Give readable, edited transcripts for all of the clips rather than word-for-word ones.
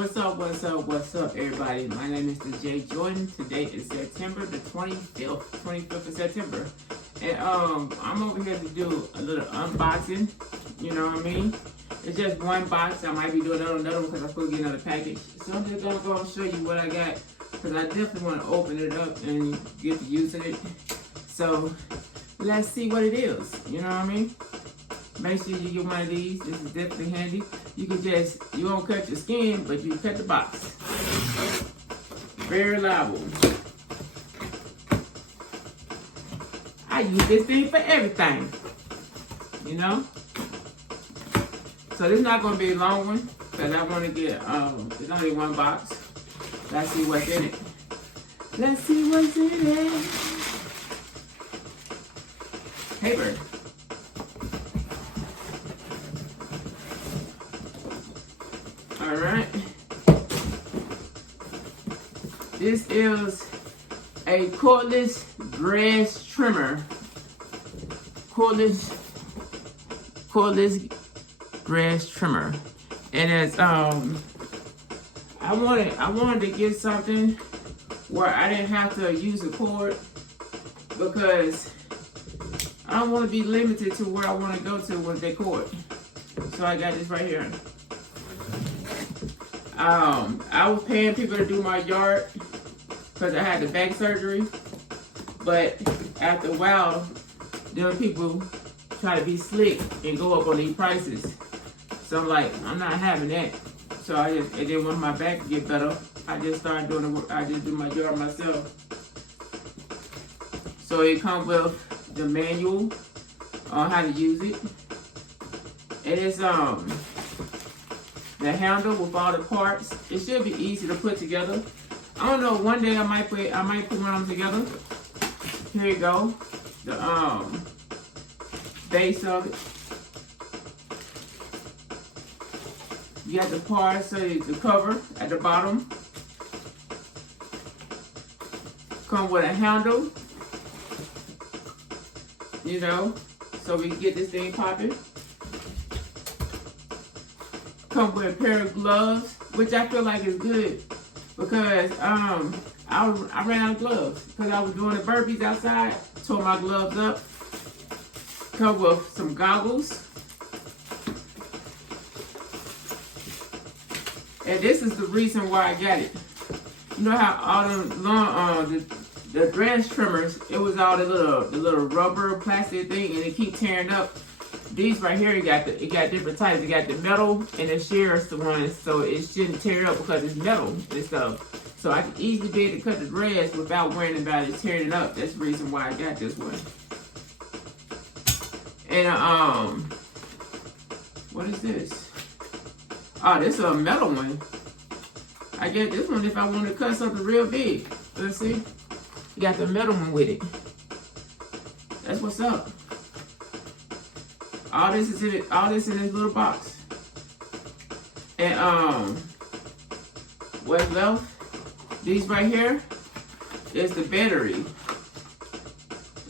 What's up, everybody? My name is TheJ Jordan. Today is September the 25th of September. And I'm over here to do a little unboxing, you know what I mean? It's just one box. I might be doing another one because I'm supposed to get another package. So I'm just gonna go and show you what I got, because I definitely want to open it up and get to using it. So let's see what it is, you know what I mean? Make sure you get one of these. This is definitely handy. You won't cut your skin, but you cut the box. Very reliable. I use this thing for everything, you know? So this is not gonna be a long one, because I want to get, there's only one box. Let's see what's in it. Let's see what's in it. Paper. All right. This is a cordless grass trimmer. Cordless grass trimmer. And it's I wanted to get something where I didn't have to use a cord, because I don't want to be limited to where I want to go to with the cord. So I got this right here. I was paying people to do my yard because I had the back surgery, but after a while, there people try to be slick and go up on these prices. So I'm like, I'm not having that. So and then when my back get better, I just started doing the work. I just do my yard myself. So it comes with the manual on how to use it. It is the handle with all the parts. It should be easy to put together. I don't know. One day I might put one of them together. Here you go. The base of it. You got the parts, so it's the cover at the bottom. Come with a handle. You know, so we can get this thing popping. Come with a pair of gloves, which I feel like is good, because I ran out of gloves because I was doing the burpees outside. Tore my gloves up. Come with some goggles, and this is the reason why I got it. You know how all the long the grass trimmers, it was all the little rubber plastic thing, and they keep tearing up. These right here, it got different types. You got the metal and the shears one, so it shouldn't tear up because it's metal and stuff. So I can easily be able to cut the grass without worrying about it tearing it up. That's the reason why I got this one. And what is this? Oh, this is a metal one. I get this one if I want to cut something real big. Let's see. You got the metal one with it. That's what's up. All this is in it. All this in this little box. And what's left? These right here is the battery.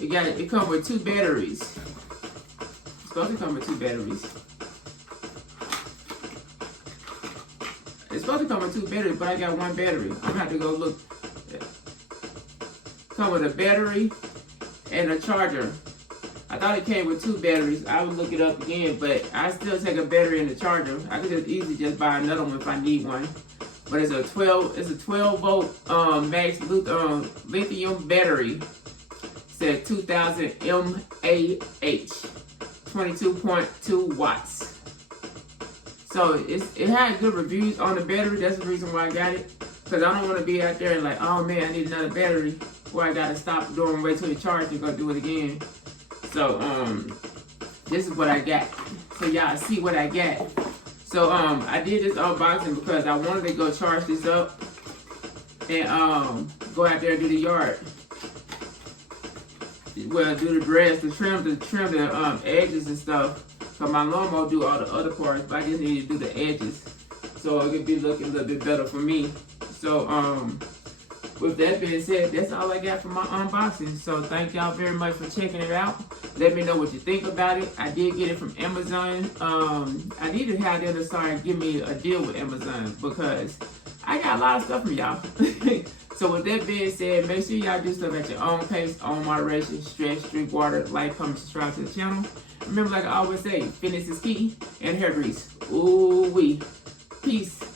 It comes with 2 batteries. It's supposed to come with 2 batteries. It's supposed to come with 2 batteries, but I got 1 battery. I'm gonna have to go look. Come with a battery and a charger. I thought it came with 2 batteries. I would look it up again, but I still take a battery and a charger. I could just easily just buy another one if I need one. But it's a 12 volt max lithium battery. Said 2000 mAh, 22.2 watts. So it had good reviews on the battery. That's the reason why I got it. Because I don't want to be out there and like, oh man, I need another battery, where I gotta stop doing wait till it charges and go do it again. So this is what I got. So y'all see what I got. So I did this unboxing because I wanted to go charge this up and go out there and do the yard. Well, do the grass, to trim the edges and stuff. Cause my lawnmower do all the other parts, but I just need to do the edges, so it could be looking a little bit better for me. So with that being said, that's all I got for my unboxing. So thank y'all very much for checking it out. Let me know what you think about it. I did get it from Amazon. I need to have them to start give me a deal with Amazon because I got a lot of stuff from y'all. So with that being said, make sure y'all do stuff at your own pace, own moderation, stretch, drink water, like, comment, subscribe to the channel. Remember, like I always say, fitness is key, and hair grease. Ooh wee. Peace.